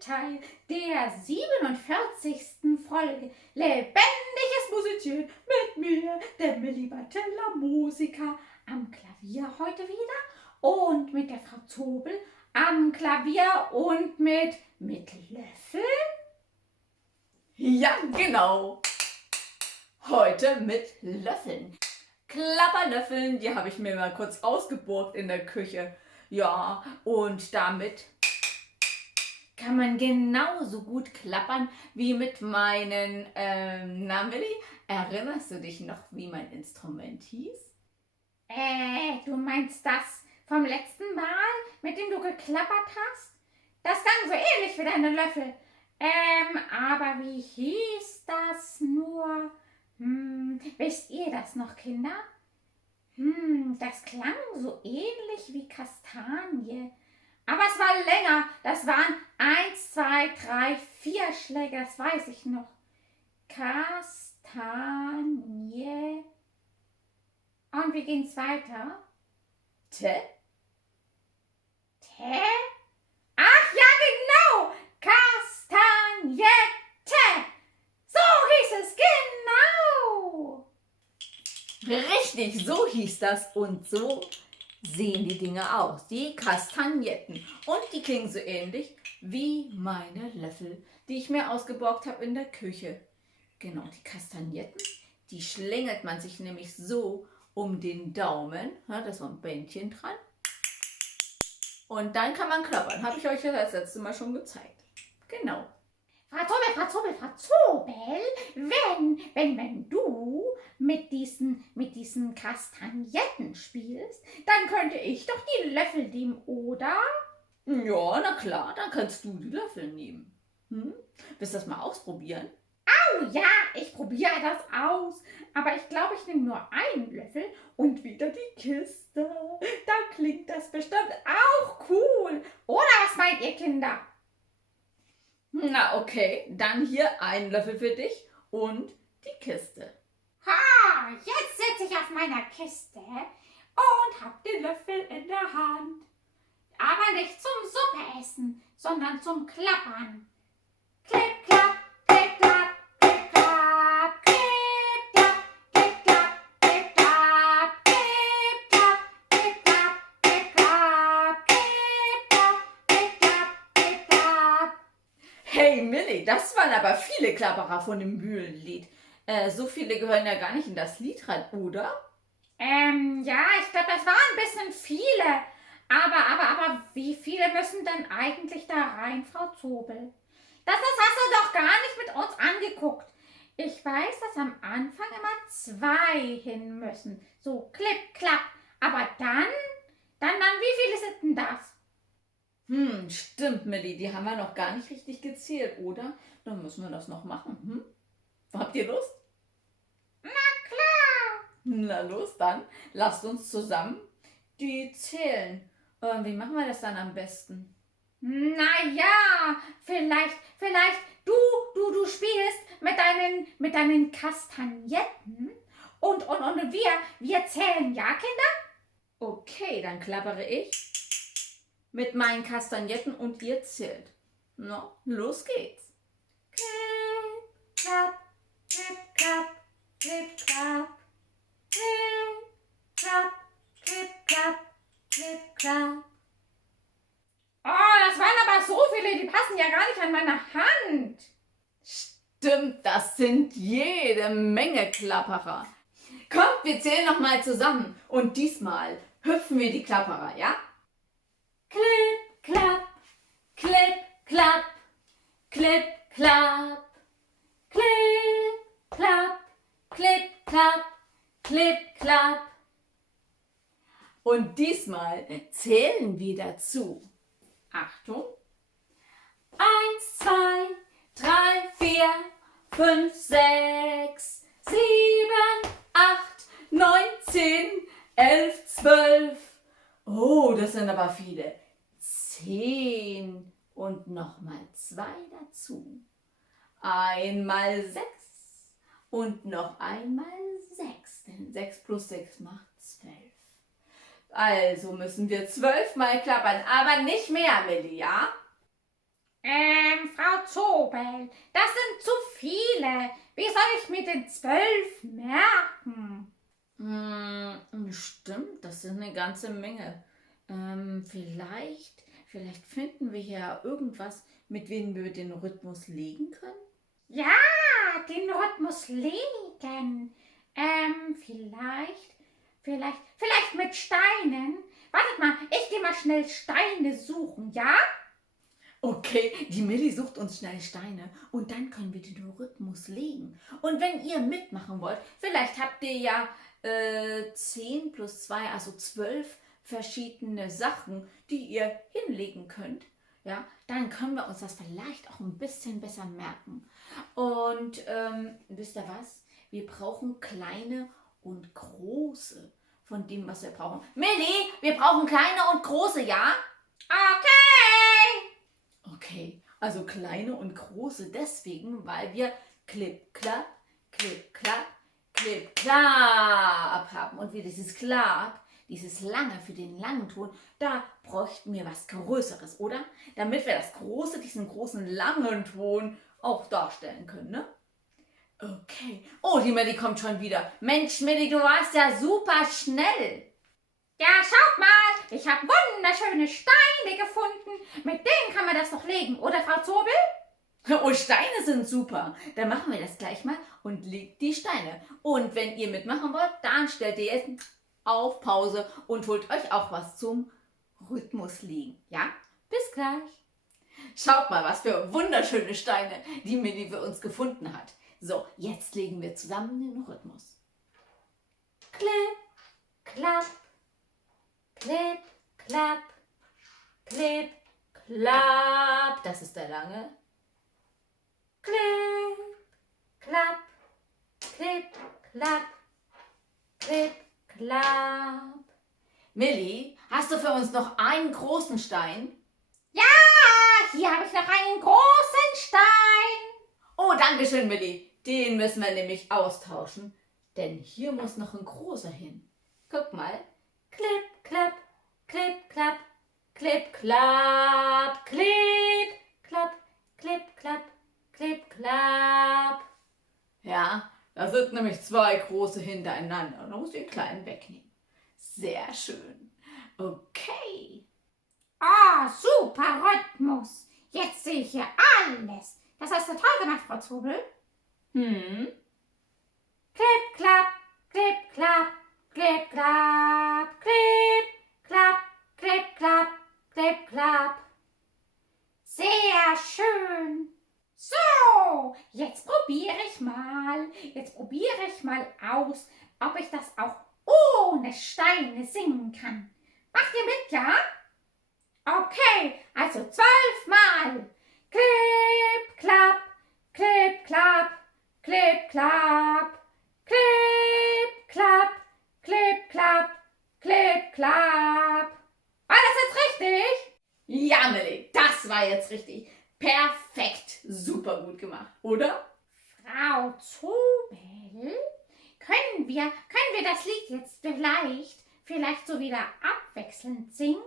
Teil der 47. Folge Lebendiges Musizieren mit mir, der Milli Bartella Musiker, am Klavier heute wieder und mit der Frau Zobel am Klavier und mit Löffel. Ja, genau. Heute mit Löffeln. Klapperlöffeln, die habe ich mir mal kurz ausgeborgt in der Küche. Ja, und damit kann man genauso gut klappern wie mit meinen, Willi, erinnerst du dich noch, wie mein Instrument hieß? Du meinst das vom letzten Mal, mit dem du geklappert hast? Das klang so ähnlich wie deine Löffel. Aber wie hieß das nur? Wisst ihr das noch, Kinder? Das klang so ähnlich wie Kastanie. Aber es war länger. Das waren 1, 2, 3, 4 Schläge, das weiß ich noch. Kastanie. Und wie ging's weiter? Te? Te? Ach ja, genau! Kastaniette! So hieß es, genau! Richtig, so hieß das und so sehen die Dinge aus, die Kastagnetten. Und die klingen so ähnlich wie meine Löffel, die ich mir ausgeborgt habe in der Küche. Genau, die Kastagnetten, die schlängelt man sich nämlich so um den Daumen, ja, da ist so ein Bändchen dran. Und dann kann man klappern, habe ich euch ja das letzte Mal schon gezeigt. Genau. Frau Zobel, wenn du mit diesen Kastagnetten spielst, dann könnte ich doch die Löffel nehmen, oder? Ja, na klar, dann kannst du die Löffel nehmen. Willst du das mal ausprobieren? Oh ja, ich probiere das aus. Aber ich glaube, ich nehme nur einen Löffel und wieder die Kiste. Da klingt das bestimmt auch cool. Oder was meint ihr, Kinder? Na okay, dann hier einen Löffel für dich und die Kiste. Ha, jetzt sitze ich auf meiner Kiste und habe den Löffel in der Hand. Aber nicht zum Suppe essen, sondern zum Klappern. Klipp, klapp, klipp, klapp, klipp, klapp, klipp, klapp, klipp, klapp, klipp, klapp, klipp, klapp, klipp, klapp, klipp, klapp, klipp, klapp, klipp, klapp, klipp, klapp. Hey Milli, das waren aber viele Klapperer von dem Mühlenlied. So viele gehören ja gar nicht in das Lied rein, oder? Ja, ich glaube, das waren ein bisschen viele. Aber wie viele müssen denn eigentlich da rein, Frau Zobel? Das hast du doch gar nicht mit uns angeguckt. Ich weiß, dass am Anfang immer 2 hin müssen. So, klipp, klapp. Aber dann, wie viele sind denn das? Stimmt, Milli, die haben wir noch gar nicht richtig gezählt, oder? Dann müssen wir das noch machen. Habt ihr Lust? Na klar. Na los, dann lasst uns zusammen die zählen. Wie machen wir das dann am besten? Na ja, vielleicht du spielst mit deinen Kastagnetten und wir zählen, ja, Kinder? Okay, dann klappere ich mit meinen Kastagnetten und ihr zählt. Na, los geht's. Klipp, klapp, klipp, klapp, klipp, klapp, klipp, klapp, klipp, klapp, klipp, klapp. Oh, das waren aber so viele, die passen ja gar nicht an meine Hand. Stimmt, das sind jede Menge Klapperer. Kommt, wir zählen noch mal zusammen. Und diesmal hüpfen wir die Klapperer, ja? Klipp, klapp, klipp, klapp, klipp, klapp, klipp, klapp, klipp, klapp, klipp, klapp. Und diesmal zählen wir dazu. Achtung. 1, 2, 3, 4, 5, 6, 7, 8, 9, 10, 11, 12. Oh, das sind aber viele. 10 und nochmal 2 dazu. Einmal 6 und noch einmal 6. Denn 6 plus 6 macht 12. Also müssen wir 12 Mal klappern, aber nicht mehr, Milli, ja? Frau Zobel, das sind zu viele. Wie soll ich mir denn 12 merken? Stimmt, das ist eine ganze Menge. Vielleicht finden wir ja irgendwas, mit dem wir den Rhythmus legen können. Ja, den Rhythmus legen. Vielleicht mit Steinen. Wartet mal, ich gehe mal schnell Steine suchen, ja? Okay, die Millie sucht uns schnell Steine und dann können wir den Rhythmus legen. Und wenn ihr mitmachen wollt, vielleicht habt ihr ja 10 plus 2, also 12 verschiedene Sachen, die ihr hinlegen könnt. Ja, dann können wir uns das vielleicht auch ein bisschen besser merken. Und wisst ihr was? Wir brauchen kleine und große von dem, was wir brauchen. Millie, wir brauchen kleine und große, ja? Okay. Okay, also kleine und große deswegen, weil wir Clip, Klapp, Clip, Klapp, Clip, Klapp haben. Und wir dieses Klapp, dieses lange für den langen Ton, da bräuchten wir was Größeres, oder? Damit wir das große, diesen großen langen Ton auch darstellen können, ne? Okay. Oh, die Melli kommt schon wieder. Mensch, Melli, du warst ja super schnell. Ja, schaut mal, ich habe wunderschöne Steine gefunden. Mit denen kann man das doch legen, oder Frau Zobel? Oh, Steine sind super. Dann machen wir das gleich mal und legt die Steine. Und wenn ihr mitmachen wollt, dann stellt ihr jetzt auf Pause und holt euch auch was zum Rhythmus legen. Ja? Bis gleich. Schaut mal, was für wunderschöne Steine die Milli für uns gefunden hat. So, jetzt legen wir zusammen den Rhythmus. Klipp, klapp, klipp, klapp, klipp, Klapp, das ist der lange. klipp, klapp, klipp, klapp, klipp, klapp. Milli, hast du für uns noch einen großen Stein? Ja, hier habe ich noch einen großen Stein. Oh, danke schön, Milli. Den müssen wir nämlich austauschen, denn hier muss noch ein großer hin. Guck mal. Klipp, klapp, klipp, klapp, Klipp, klapp, klipp, klapp, klipp, klapp, klipp, klapp. Ja, da sind nämlich zwei große hintereinander. Da muss ich den kleinen wegnehmen. Sehr schön. Okay. Ah, super Rhythmus. Jetzt sehe ich hier alles. Das hast du toll gemacht, Frau Zobel. Hm. Klipp, klapp, klipp, klapp, klipp, klapp, klipp, klapp, klipp, klapp, klipp, klapp. Sehr schön. So, jetzt probiere ich mal aus, ob ich das auch ohne Steine singen kann. Macht ihr mit, ja? Okay, also 12 Mal. Klipp, klapp, klipp, klapp, klipp, klapp, klipp, klapp, klipp, klapp, klipp, klapp. War das jetzt richtig? Ja, Milli, das war jetzt richtig. Perfekt. Super gut gemacht, oder? Frau Zobel, können wir das Lied jetzt vielleicht so wieder abwechselnd singen?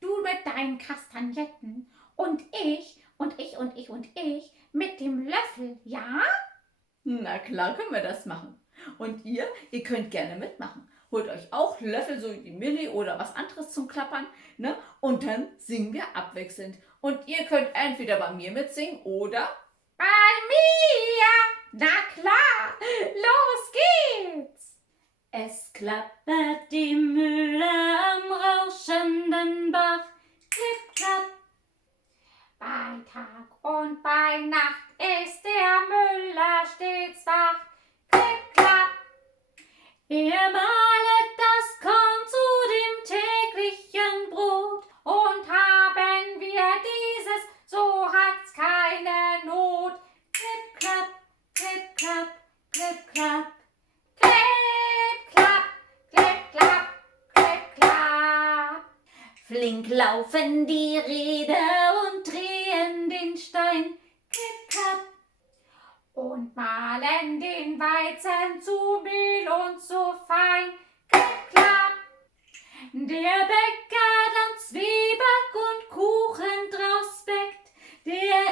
Du mit deinen Kastagnetten und ich mit dem Löffel, ja? Na klar können wir das machen. Und ihr könnt gerne mitmachen. Holt euch auch Löffel, so wie die Milli oder was anderes zum Klappern, ne? Und dann singen wir abwechselnd. Und ihr könnt entweder bei mir mitsingen oder Bei mir! Na klar, los geht's! Es klappert die Mühle am rauschenden Bach. Klipp, klapp. Bei Tag und bei Nacht ist der Müller stets wach. Klipp, klapp. Er mahlet das Korn zu dem täglichen Brot. Und haben wir dieses, so hat's keine Not. Klipp, klapp, klipp, klapp, klipp, klapp. Klipp, klapp, klipp, klapp, klipp, klapp. Flink laufen die Räder und drehen den Stein. Klipp, klapp. Und mahlen den Weizen zu Mehl und zu fein. Klipp, klapp. Der Bäcker dann Zwieback und Kuchen draus bäckt. Der